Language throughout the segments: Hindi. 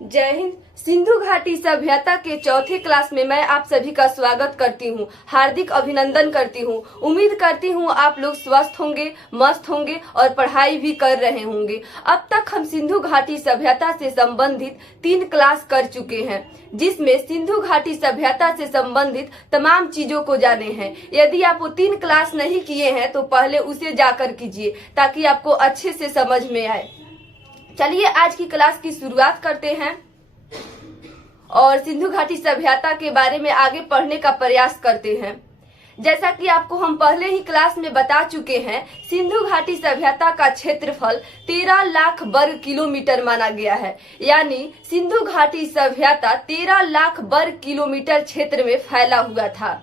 जय हिंद। सिंधु घाटी सभ्यता के चौथे क्लास में मैं आप सभी का स्वागत करती हूँ, हार्दिक अभिनंदन करती हूँ। उम्मीद करती हूँ आप लोग स्वस्थ होंगे, मस्त होंगे और पढ़ाई भी कर रहे होंगे। अब तक हम सिंधु घाटी सभ्यता से संबंधित 3 क्लास कर चुके हैं, जिसमें सिंधु घाटी सभ्यता से संबंधित तमाम चीजों को जाने हैं। यदि आप वो 3 क्लास नहीं किए हैं तो पहले उसे जाकर कीजिए, ताकि आपको अच्छे से समझ में आए। चलिए आज की क्लास की शुरुआत करते हैं और सिंधु घाटी सभ्यता के बारे में आगे पढ़ने का प्रयास करते हैं। जैसा कि आपको हम पहले ही क्लास में बता चुके हैं, सिंधु घाटी सभ्यता का क्षेत्रफल 13 लाख वर्ग किलोमीटर माना गया है। यानी सिंधु घाटी सभ्यता 13 लाख वर्ग किलोमीटर क्षेत्र में फैला हुआ था।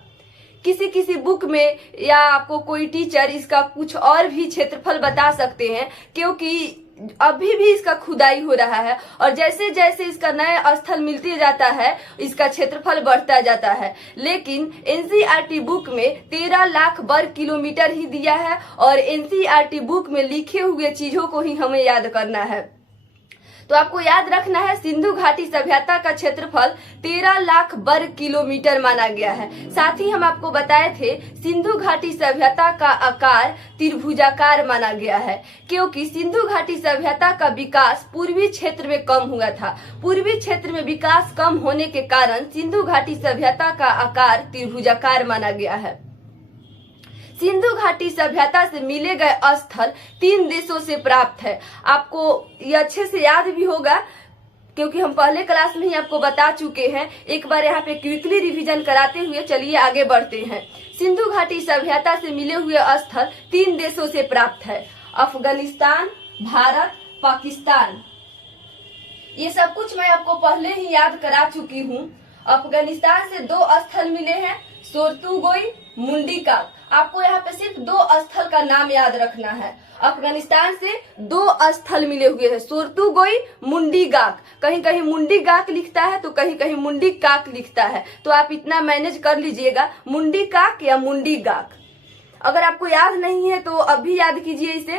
किसी किसी बुक में या आपको कोई टीचर इसका कुछ और भी क्षेत्रफल बता सकते हैं, क्योंकि अभी भी इसका खुदाई हो रहा है और जैसे जैसे इसका नया स्थल मिलते जाता है इसका क्षेत्रफल बढ़ता जाता है। लेकिन एनसीईआरटी बुक में 13 लाख वर्ग किलोमीटर ही दिया है और एनसीईआरटी बुक में लिखे हुए चीजों को ही हमें याद करना है। तो आपको याद रखना है, सिंधु घाटी सभ्यता का क्षेत्रफल 13 लाख वर्ग किलोमीटर माना गया है। साथ ही हम आपको बताए थे सिंधु घाटी सभ्यता का आकार त्रिभुजाकार माना गया है, क्योंकि सिंधु घाटी सभ्यता का विकास पूर्वी क्षेत्र में कम हुआ था। पूर्वी क्षेत्र में विकास कम होने के कारण सिंधु घाटी सभ्यता का आकार त्रिभुजाकार माना गया है। सिंधु घाटी सभ्यता से मिले गए स्थल 3 देशों से प्राप्त है। आपको ये अच्छे से याद भी होगा, क्योंकि हम पहले क्लास में ही आपको बता चुके हैं। एक बार यहाँ पे क्विकली रिवीजन कराते हुए चलिए आगे बढ़ते हैं। सिंधु घाटी सभ्यता से मिले हुए स्थल 3 देशों से प्राप्त है: अफगानिस्तान, भारत, पाकिस्तान। ये सब कुछ मैं आपको पहले ही याद करा चुकी हूँ। अफगानिस्तान से 2 स्थल मिले हैं, सोर्तुगोई, मुंडीकाक। आपको यहाँ पे सिर्फ 2 स्थल का नाम याद रखना है। अफगानिस्तान से 2 स्थल मिले हुए हैं, सोर्तुगोई, मुंडीगाक। कहीं कहीं मुंडीगाक लिखता है तो कहीं कहीं मुंडीकाक लिखता है, तो आप इतना मैनेज कर लीजिएगा, मुंडीकाक या मुंडीगाक। अगर आपको याद नहीं है तो अभी याद कीजिए इसे।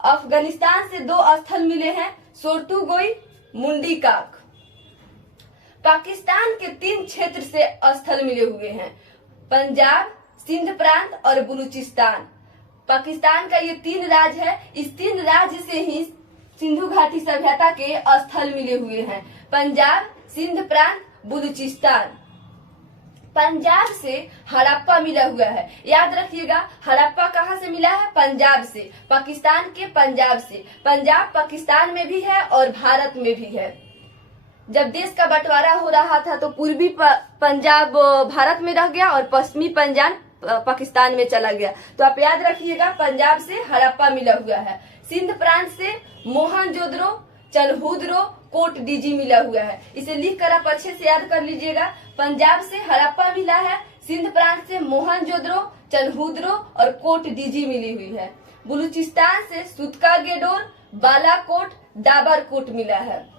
अफगानिस्तान से 2 स्थल मिले हैं, सोर्तुगोई, मुंडीकाक। पाकिस्तान के 3 क्षेत्र से स्थल मिले हुए हैं, पंजाब, सिंध प्रांत और बलूचिस्तान। पाकिस्तान का ये 3 राज्य है। इस 3 राज्य से ही सिंधु घाटी सभ्यता के स्थल मिले हुए हैं, पंजाब, सिंध प्रांत, बलूचिस्तान। पंजाब से हड़प्पा मिला हुआ है। याद रखिएगा, हड़प्पा कहाँ से मिला है? पंजाब से, पाकिस्तान के पंजाब से। पंजाब पाकिस्तान में भी है और भारत में भी है। जब देश का बंटवारा हो रहा था तो पूर्वी पंजाब भारत में रह गया और पश्चिमी पंजाब पाकिस्तान में चला गया। तो आप याद रखिएगा, पंजाब से हड़प्पा मिला हुआ है। सिंध प्रांत से मोहनजोदड़ो, चलहूदरो, कोटडीजी मिला हुआ है। इसे लिखकर आप अच्छे से याद कर लीजिएगा। पंजाब से हड़प्पा मिला है, सिंध प्रांत से मोहनजोदड़ो, चलहूदरो और कोटडीजी मिली हुई है। बलूचिस्तान से सुतका-गेडोर, बालाकोट, दाबरकोट मिला है।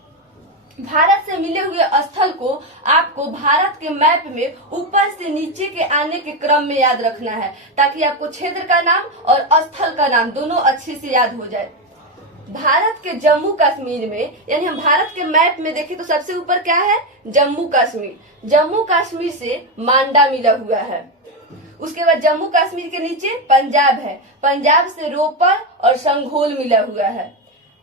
भारत से मिले हुए स्थल को आपको भारत के मैप में ऊपर से नीचे के आने के क्रम में याद रखना है, ताकि आपको क्षेत्र का नाम और स्थल का नाम दोनों अच्छे से याद हो जाए। भारत के जम्मू कश्मीर में, यानी हम भारत के मैप में देखें तो सबसे ऊपर क्या है? जम्मू कश्मीर। जम्मू कश्मीर से मांडा मिला हुआ है। उसके बाद जम्मू कश्मीर के नीचे पंजाब है। पंजाब से रोपड़ और संघोल मिला हुआ है।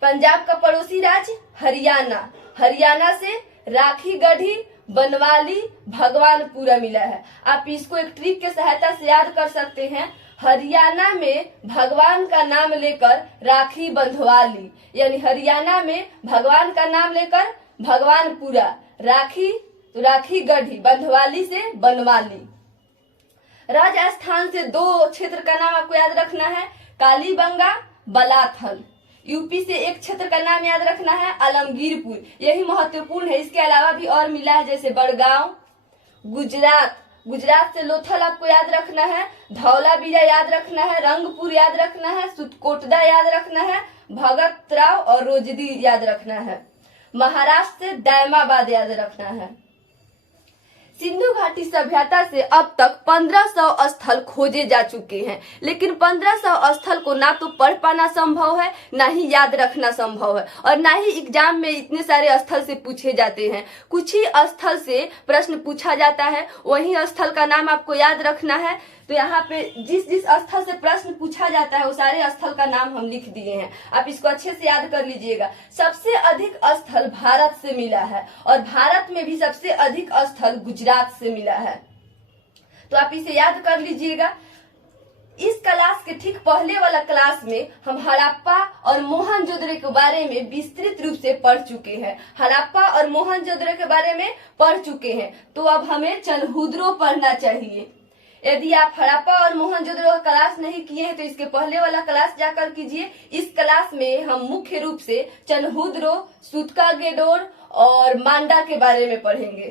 पंजाब का पड़ोसी राज्य हरियाणा। हरियाणा से राखी गढ़ी, बनवाली, भगवानपुरा मिला है। आप इसको एक ट्रिक के सहायता से याद कर सकते हैं। हरियाणा में भगवान का नाम लेकर राखी बंधवाली, यानी हरियाणा में भगवान का नाम लेकर भगवानपुरा, राखी तो राखी गढ़ी, बंधवाली से बनवाली। राजस्थान से 2 क्षेत्र का नाम आपको याद रखना है, कालीबंगा, बलाथल। यूपी से एक क्षेत्र का नाम याद रखना है, आलमगीरपुर। यही महत्वपूर्ण है। इसके अलावा भी और मिला है, जैसे बड़गांव। गुजरात से लोथल आपको याद रखना है, धौलावीरा याद रखना है, रंगपुर याद रखना है, सुतकोटदा याद रखना है, भगतराव और रोजदी याद रखना है। महाराष्ट्र से दायमाबाद याद रखना है। सिंधु घाटी सभ्यता से अब तक 1500 स्थल खोजे जा चुके हैं, लेकिन 1500 स्थल को ना तो पढ़ पाना संभव है, ना ही याद रखना संभव है, और ना ही एग्जाम में इतने सारे स्थल से पूछे जाते हैं। कुछ ही स्थल से प्रश्न पूछा जाता है, वही स्थल का नाम आपको याद रखना है। तो यहाँ पे जिस जिस स्थल से प्रश्न पूछा जाता है वो सारे स्थल का नाम हम लिख दिए हैं, आप इसको अच्छे से याद कर लीजिएगा। सबसे अधिक स्थल भारत से मिला है, और भारत में भी सबसे अधिक स्थल गुजरात से मिला है, तो आप इसे याद कर लीजिएगा। इस क्लास के ठीक पहले वाला क्लास में हम हड़प्पा और मोहनजोदड़ो के बारे में विस्तृत रूप से पढ़ चुके हैं। हड़प्पा और मोहनजोदड़ो के बारे में पढ़ चुके हैं, तो अब हमें चनहुद्रो पढ़ना चाहिए। यदि आप हड़प्पा और मोहनजोदड़ो का क्लास नहीं किए हैं तो इसके पहले वाला क्लास जाकर कीजिए। इस क्लास में हम मुख्य रूप से चनहुद्रो, सूत्का-गेडोर और मांडा के बारे में पढ़ेंगे।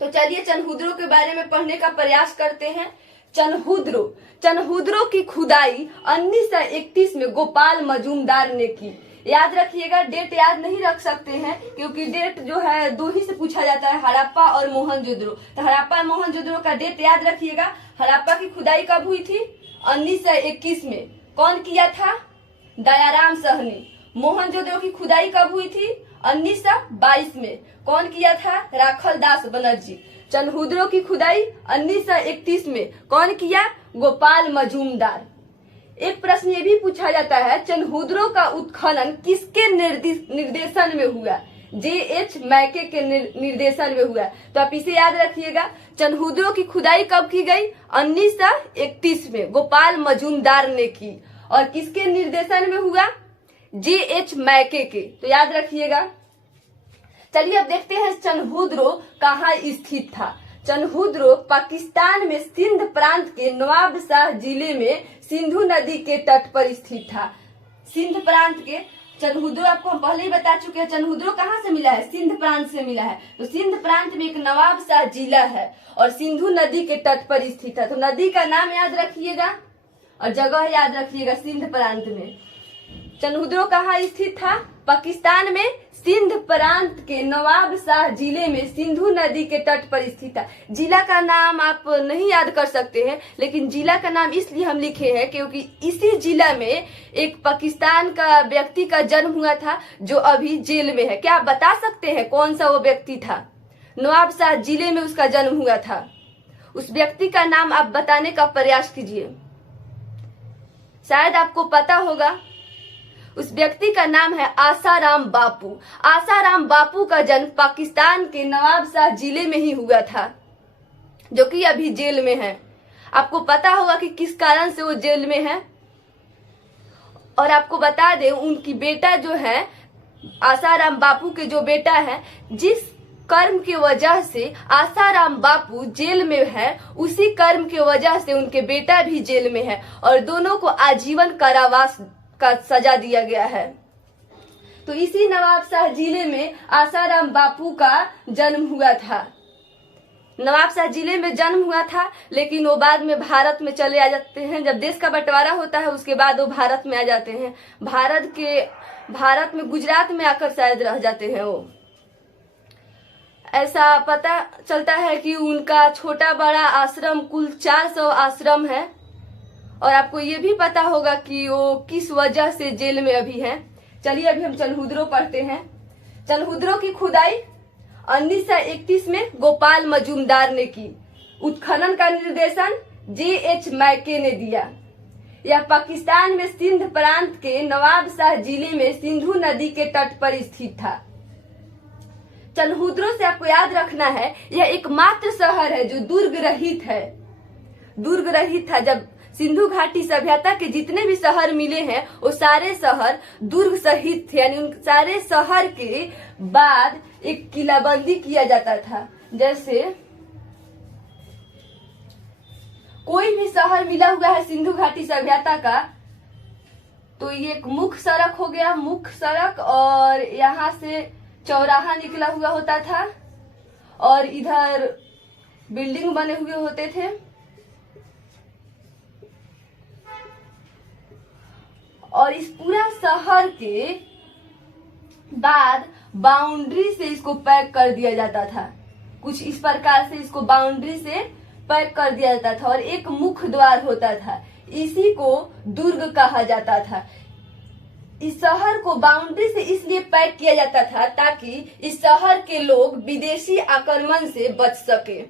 तो चलिए चनहुद्रो के बारे में पढ़ने का प्रयास करते हैं। चनहुद्रो की खुदाई 1931 में गोपाल मजूमदार ने की। याद रखिएगा, डेट याद नहीं रख सकते हैं क्योंकि डेट जो है दो ही से पूछा जाता है, हड़प्पा और मोहनजोदड़ो। तो हड़प्पा और मोहनजोदड़ो का डेट याद रखिएगा। हड़प्पा की खुदाई कब हुई थी? 1921 में। कौन किया था? दयाराम साहनी। मोहनजोदड़ो की खुदाई कब हुई थी? 1922 में। कौन किया था? राखल दास बनर्जी। चनहुद्रो की खुदाई 1931 में। कौन किया? गोपाल मजूमदार। एक प्रश्न ये भी पूछा जाता है, चनहुद्रो का उत्खनन किसके निर्देशन में हुआ? J.H. मैके के निर्देशन में हुआ। तो आप इसे याद रखिएगा। चनहुद्रो की खुदाई कब की गई? 1931 में गोपाल मजूमदार ने की। और किसके निर्देशन में हुआ? J.H. मैके के। तो याद रखिएगा। चलिए अब देखते हैं चनहुद्रो कहाँ स्थित था। चनहुद्रो पाकिस्तान में सिंध प्रांत के नवाबशाह जिले में सिंधु नदी के तट पर स्थित था। सिंध प्रांत के चनहुद्रो आपको हम पहले ही बता चुके हैं। चनहुद्रो कहाँ से मिला है? सिंध प्रांत से मिला है। तो सिंध प्रांत में एक नवाबशाह जिला है और सिंधु नदी के तट पर स्थित है। तो नदी का नाम याद रखिएगा और जगह याद रखिएगा। सिंध प्रांत में चनहुद्रो कहाँ स्थित था? पाकिस्तान में सिंध प्रांत के नवाबशाह जिले में सिंधु नदी के तट पर स्थित था। जिला का नाम आप नहीं याद कर सकते हैं, लेकिन जिला का नाम इसलिए हम लिखे हैं क्योंकि इसी जिला में एक पाकिस्तान का व्यक्ति का जन्म हुआ था जो अभी जेल में है। क्या आप बता सकते हैं कौन सा वो व्यक्ति था? नवाबशाह जिले में उसका जन्म हुआ था। उस व्यक्ति का नाम आप बताने का प्रयास कीजिए, शायद आपको पता होगा। उस व्यक्ति का नाम है आसाराम बापू। आसाराम बापू का जन्म पाकिस्तान के नवाबशाह जिले में ही हुआ था, जो कि अभी जेल में है। आपको पता होगा कि किस कारण से वो जेल में है। और आपको बता दें, उनकी बेटा जो है, आसाराम बापू के जो बेटा है, जिस कर्म की वजह से आसाराम बापू जेल में है, उसी कर्म की वजह से उनके बेटा भी जेल में है और दोनों को आजीवन कारावास का सजा दिया गया है। तो इसी नवाबशाह जिले में आसाराम बापू का जन्म हुआ था। नवाबशाह जिले में जन्म हुआ था, लेकिन वो बाद में भारत में चले आ जाते हैं। जब देश का बंटवारा होता है उसके बाद वो भारत में आ जाते हैं। भारत में गुजरात में आकर शायद रह जाते हैं वो। ऐसा पता चलता है कि उनका छोटा बड़ा आश्रम कुल 400 आश्रम है। और आपको ये भी पता होगा कि वो किस वजह से जेल में अभी हैं। चलिए अभी हम चनहुद्रो पढ़ते हैं। चनहुद्रो की खुदाई 1931 में गोपाल मजूमदार ने की। उत्खनन का निर्देशन J.H. मैके ने दिया। यह पाकिस्तान में सिंध प्रांत के नवाबशाह जिले में सिंधु नदी के तट पर स्थित था। चनहुद्रो से आपको याद रखना है, यह एकमात्र शहर है जो दुर्ग रहित है। दुर्ग रहित था। जब सिंधु घाटी सभ्यता के जितने भी शहर मिले हैं वो सारे शहर दुर्ग सहित थे, यानी उन सारे शहर के बाद एक किलाबंदी किया जाता था। जैसे कोई भी शहर मिला हुआ है सिंधु घाटी सभ्यता का, तो ये एक मुख्य सड़क हो गया, मुख्य सड़क, और यहाँ से चौराहा निकला हुआ होता था और इधर बिल्डिंग बने हुए होते थे। और इस पूरा शहर के बाद बाउंड्री से इसको पैक कर दिया जाता था। कुछ इस प्रकार से इसको बाउंड्री से पैक कर दिया जाता था और एक मुख्य द्वार होता था, इसी को दुर्ग कहा जाता था। इस शहर को बाउंड्री से इसलिए पैक किया जाता था ताकि इस शहर के लोग विदेशी आक्रमण से बच सके।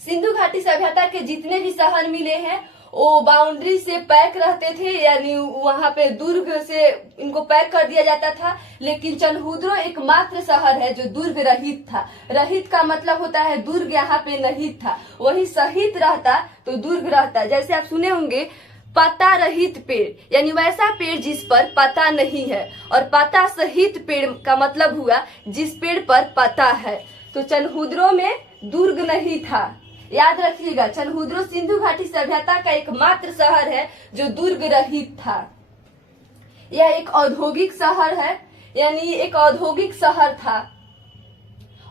सिंधु घाटी सभ्यता के जितने भी शहर मिले हैं वो बाउंड्री से पैक रहते थे, यानी वहां पे दुर्ग से इनको पैक कर दिया जाता था। लेकिन चनहुद्रो एकमात्र शहर है जो दुर्ग रहित था। रहित का मतलब होता है दुर्ग यहाँ पे नहीं था, वही सहित रहता तो दुर्ग रहता। जैसे आप सुने होंगे पत्ता रहित पेड़, यानी वैसा पेड़ जिस पर पत्ता नहीं है, और पत्ता सहित पेड़ का मतलब हुआ जिस पेड़ पर पत्ता है। तो चनहुद्रो में दुर्ग नहीं था, याद रखिएगा। चनहुद्रो सिंधु घाटी सभ्यता का एकमात्र शहर है जो दुर्ग रहित था। यह एक औद्योगिक शहर है, यानी एक औद्योगिक शहर था।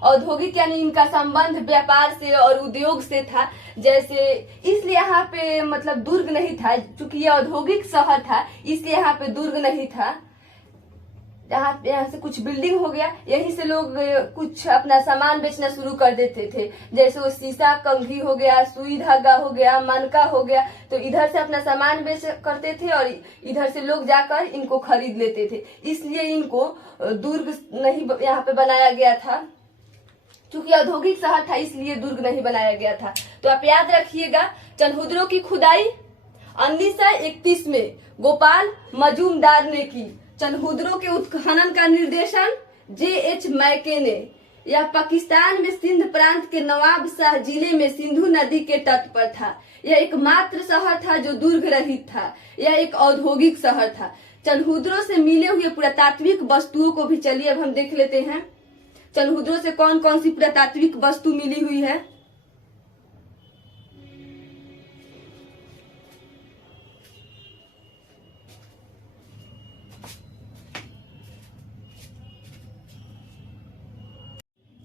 औद्योगिक यानी इनका संबंध व्यापार से और उद्योग से था। जैसे इसलिए यहाँ पे मतलब दुर्ग नहीं था, क्योंकि यह औद्योगिक शहर था इसलिए यहाँ पे दुर्ग नहीं था। यहाँ से कुछ बिल्डिंग हो गया, यहीं से लोग कुछ अपना सामान बेचना शुरू कर देते थे। जैसे वो शीशा, कंघी हो गया, सुई धागा हो गया, मनका हो गया, तो इधर से अपना सामान बेच करते थे और इधर से लोग जाकर इनको खरीद लेते थे। इसलिए इनको दुर्ग नहीं यहाँ पे बनाया गया था, क्योंकि औद्योगिक शहर था इसलिए दुर्ग नहीं बनाया गया था। तो आप याद रखिएगा, चनहुद्रो की खुदाई 1931 में गोपाल मजूमदार ने की। चनहुद्रो के उत्खनन का निर्देशन J.H. मैके ने। यह पाकिस्तान में सिंध प्रांत के नवाबशाह जिले में सिंधु नदी के तट पर था। यह एकमात्र शहर था जो दुर्ग रहित था। यह एक औद्योगिक शहर था। चनहुद्रो से मिले हुए पुरातात्विक वस्तुओं को भी चलिए अब हम देख लेते हैं। चनहुद्रो से कौन कौन सी पुरातात्विक वस्तु मिली हुई है।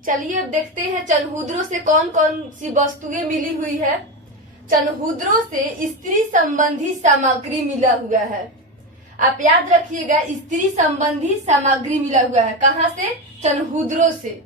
चलिए अब देखते हैं चनहुद्रो से कौन कौन सी वस्तुएं मिली हुई है। चनहुद्रो से स्त्री संबंधी सामग्री मिला हुआ है। आप याद रखिएगा, स्त्री संबंधी सामग्री मिला हुआ है। कहाँ से? चनहुद्रो से।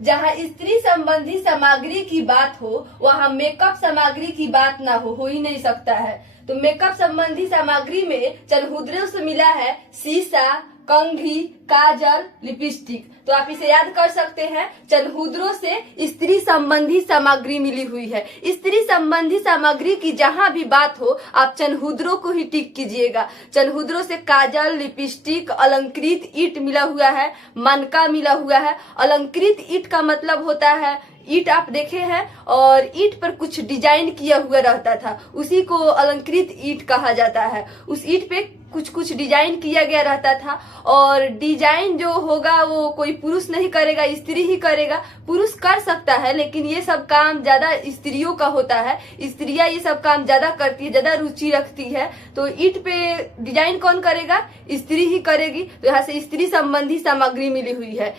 जहाँ स्त्री संबंधी सामग्री की बात हो वहाँ मेकअप सामग्री की बात ना हो ही नहीं सकता है। तो मेकअप संबंधी सामग्री में चनहुद्रो से मिला है शीशा, कंघी, काजल, लिपस्टिक। तो आप इसे याद कर सकते हैं, चनहुद्रो से स्त्री संबंधी सामग्री मिली हुई है। स्त्री संबंधी सामग्री की जहां भी बात हो आप चनहुद्रो को ही टिक कीजिएगा। चनहुद्रो से काजल, लिपस्टिक, अलंकृत ईंट मिला हुआ है, मनका मिला हुआ है। अलंकृत ईंट का मतलब होता है ईंट आप देखे हैं और ईंट पर कुछ डिजाइन किया हुआ रहता था, उसी को अलंकृत ईंट कहा जाता है। उस ईंट पे कुछ कुछ डिजाइन किया गया रहता था, और डिजाइन जो होगा वो कोई पुरुष नहीं करेगा, स्त्री ही करेगा। पुरुष कर सकता है लेकिन ये सब काम ज्यादा स्त्रियों का होता है। स्त्रियां ये सब काम ज्यादा करती है, ज्यादा रुचि रखती है। तो ईंट पे डिजाइन कौन करेगा? स्त्री ही करेगी। तो यहाँ से स्त्री संबंधी सामग्री मिली हुई है।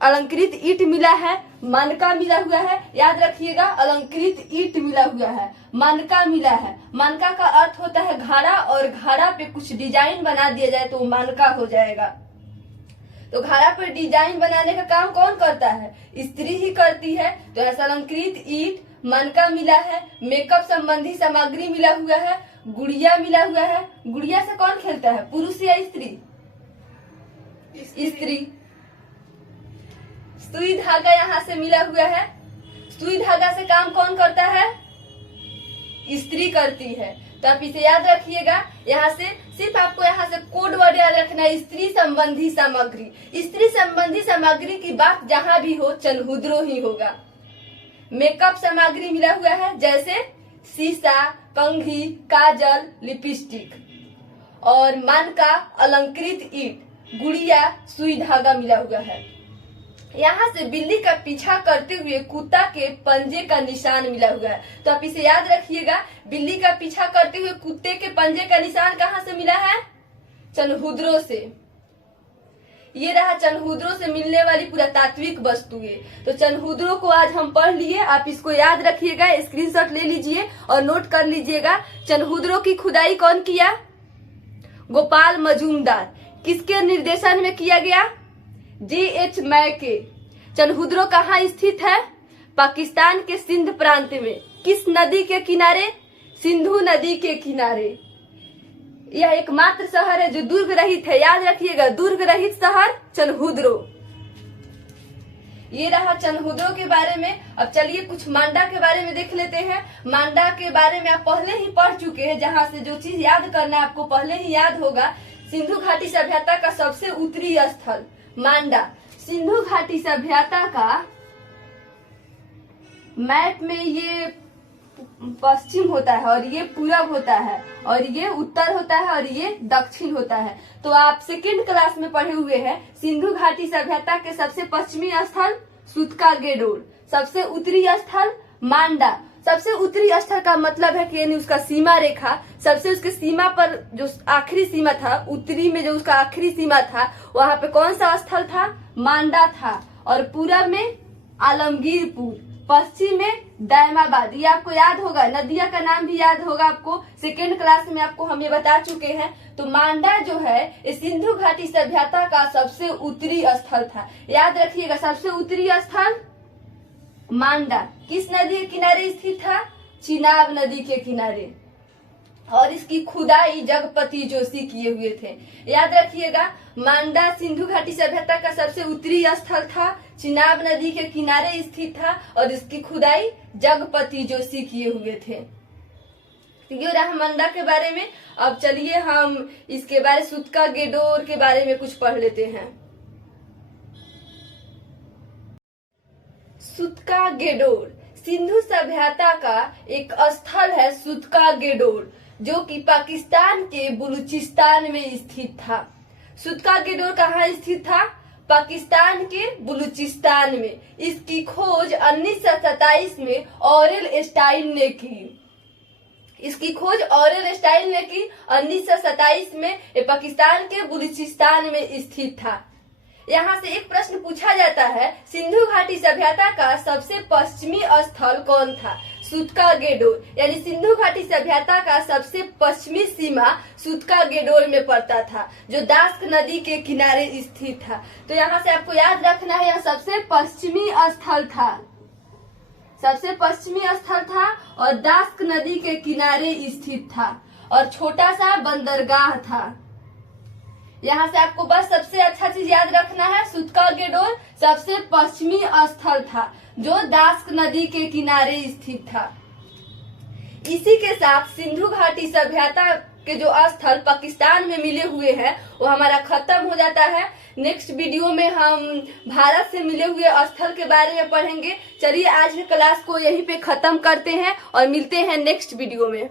अलंकृत ईंट मिला है, मनका मिला हुआ है। याद रखिएगा, अलंकृत ईंट मिला हुआ है, मनका मिला है। मनका का अर्थ होता है घड़ा, और घड़ा पे कुछ डिजाइन बना दिया जाए तो मनका हो जाएगा। तो घड़ा पर डिजाइन बनाने का काम कौन करता है? स्त्री ही करती है। तो ऐसा अलंकृत ईंट, मनका मिला है, मेकअप संबंधी सामग्री मिला हुआ है, गुड़िया मिला हुआ है। गुड़िया से कौन खेलता है, पुरुष या स्त्री? स्त्री। सुई धागा यहाँ से मिला हुआ है। सुई धागा से काम कौन करता है? स्त्री करती है। तो आप इसे याद रखिएगा। यहाँ से सिर्फ आपको यहाँ से कोड वर्ड याद रखना है, स्त्री संबंधी सामग्री। स्त्री संबंधी सामग्री की बात जहाँ भी हो चनहुद्रो ही होगा। मेकअप सामग्री मिला हुआ है, जैसे शीशा, कंघी, काजल, लिपस्टिक। और मनका, अलंकृत ईंट, गुड़िया, सुई धागा मिला हुआ है। यहाँ से बिल्ली का पीछा करते हुए कुत्ता के पंजे का निशान मिला हुआ है। तो आप इसे याद रखिएगा, बिल्ली का पीछा करते हुए कुत्ते के पंजे का निशान कहाँ से मिला है? चनहुद्रो से। ये रहा चनहुद्रो से मिलने वाली पुरातात्विक वस्तुएं। तो चनहुद्रो को आज हम पढ़ लिए, आप इसको याद रखिएगा, स्क्रीनशॉट ले लीजिए और नोट कर लीजिएगा। चनहुद्रो की खुदाई कौन किया? गोपाल मजूमदार। किसके निर्देशन में किया गया? J.H. मैके। चनहुद्रो कहाँ स्थित है? पाकिस्तान के सिंध प्रांत में। किस नदी के किनारे? सिंधु नदी के किनारे। यह एकमात्र शहर है जो दुर्ग रहित है, याद रखिएगा, दुर्ग रहित शहर चनहुद्रो। ये रहा चनहुद्रो के बारे में। अब चलिए कुछ मांडा के बारे में देख लेते हैं। मांडा के बारे में आप पहले ही पढ़ चुके हैं, जहां से जो चीज याद करना है आपको पहले ही याद होगा। सिंधु घाटी सभ्यता का सबसे उत्तरी स्थल मांडा। सिंधु घाटी सभ्यता का मैप में ये पश्चिम होता है और ये पूरब होता है और ये उत्तर होता है और ये दक्षिण होता है। तो आप सेकेंड क्लास में पढ़े हुए हैं सिंधु घाटी सभ्यता के सबसे पश्चिमी स्थल सूतका गेडोर, सबसे उत्तरी स्थल मांडा। सबसे उत्तरी स्थल का मतलब है कि यानी उसका सीमा रेखा, सबसे उसके सीमा पर जो आखिरी सीमा था, उत्तरी में जो उसका आखिरी सीमा था, वहां पे कौन सा स्थल था? मांडा था। और पूरब में आलमगीरपुर, पश्चिम में दायमाबाद। ये आपको याद होगा, नदिया का नाम भी याद होगा आपको, सेकेंड क्लास में आपको हम ये बता चुके हैं। तो मांडा जो है इस सिंधु घाटी सभ्यता का सबसे उत्तरी स्थल था। याद रखिएगा, सबसे उत्तरी स्थल मांडा। किस नदी के किनारे स्थित था? चिनाब नदी के किनारे। और इसकी खुदाई जगपति जोशी किए हुए थे। याद रखिएगा, मांडा सिंधु घाटी सभ्यता का सबसे उत्तरी स्थल था, चिनाब नदी के किनारे स्थित था और इसकी खुदाई जगपति जोशी किए हुए थे। ये रहा मांडा के बारे में। अब चलिए हम इसके बारे सूतका गेडोर के बारे में कुछ पढ़ लेते हैं। सूतका गेडोर सिंधु सभ्यता का एक स्थल है। सूतका गेडोर जो कि पाकिस्तान के बलूचिस्तान में स्थित था। सूतका गेडोर कहाँ स्थित था? पाकिस्तान के बलूचिस्तान में। इसकी खोज 1927 में ऑरेल स्टाइन ने की। इसकी खोज ऑरेल स्टाइन ने की 1927 में। ये पाकिस्तान के बलूचिस्तान में स्थित था। यहाँ से एक प्रश्न पूछा जाता है, सिंधु घाटी सभ्यता का सबसे पश्चिमी स्थल कौन था? सूतका गेडोर। यानी सिंधु घाटी सभ्यता का सबसे पश्चिमी सीमा सूतका गेडोर में पड़ता था, जो दास्क नदी के किनारे स्थित था। तो यहाँ से आपको याद रखना है, यह सबसे पश्चिमी स्थल था, सबसे पश्चिमी स्थल था और दास्क नदी के किनारे स्थित था और छोटा सा बंदरगाह था। यहाँ से आपको बस सबसे अच्छा चीज याद रखना है, सूतका गेडोर सबसे पश्चिमी स्थल था जो दास्क नदी के किनारे स्थित था। इसी के साथ सिंधु घाटी सभ्यता के जो स्थल पाकिस्तान में मिले हुए हैं वो हमारा खत्म हो जाता है। नेक्स्ट वीडियो में हम भारत से मिले हुए स्थल के बारे में पढ़ेंगे। चलिए आज के क्लास को यहीं पे खत्म करते हैं और मिलते हैं नेक्स्ट वीडियो में।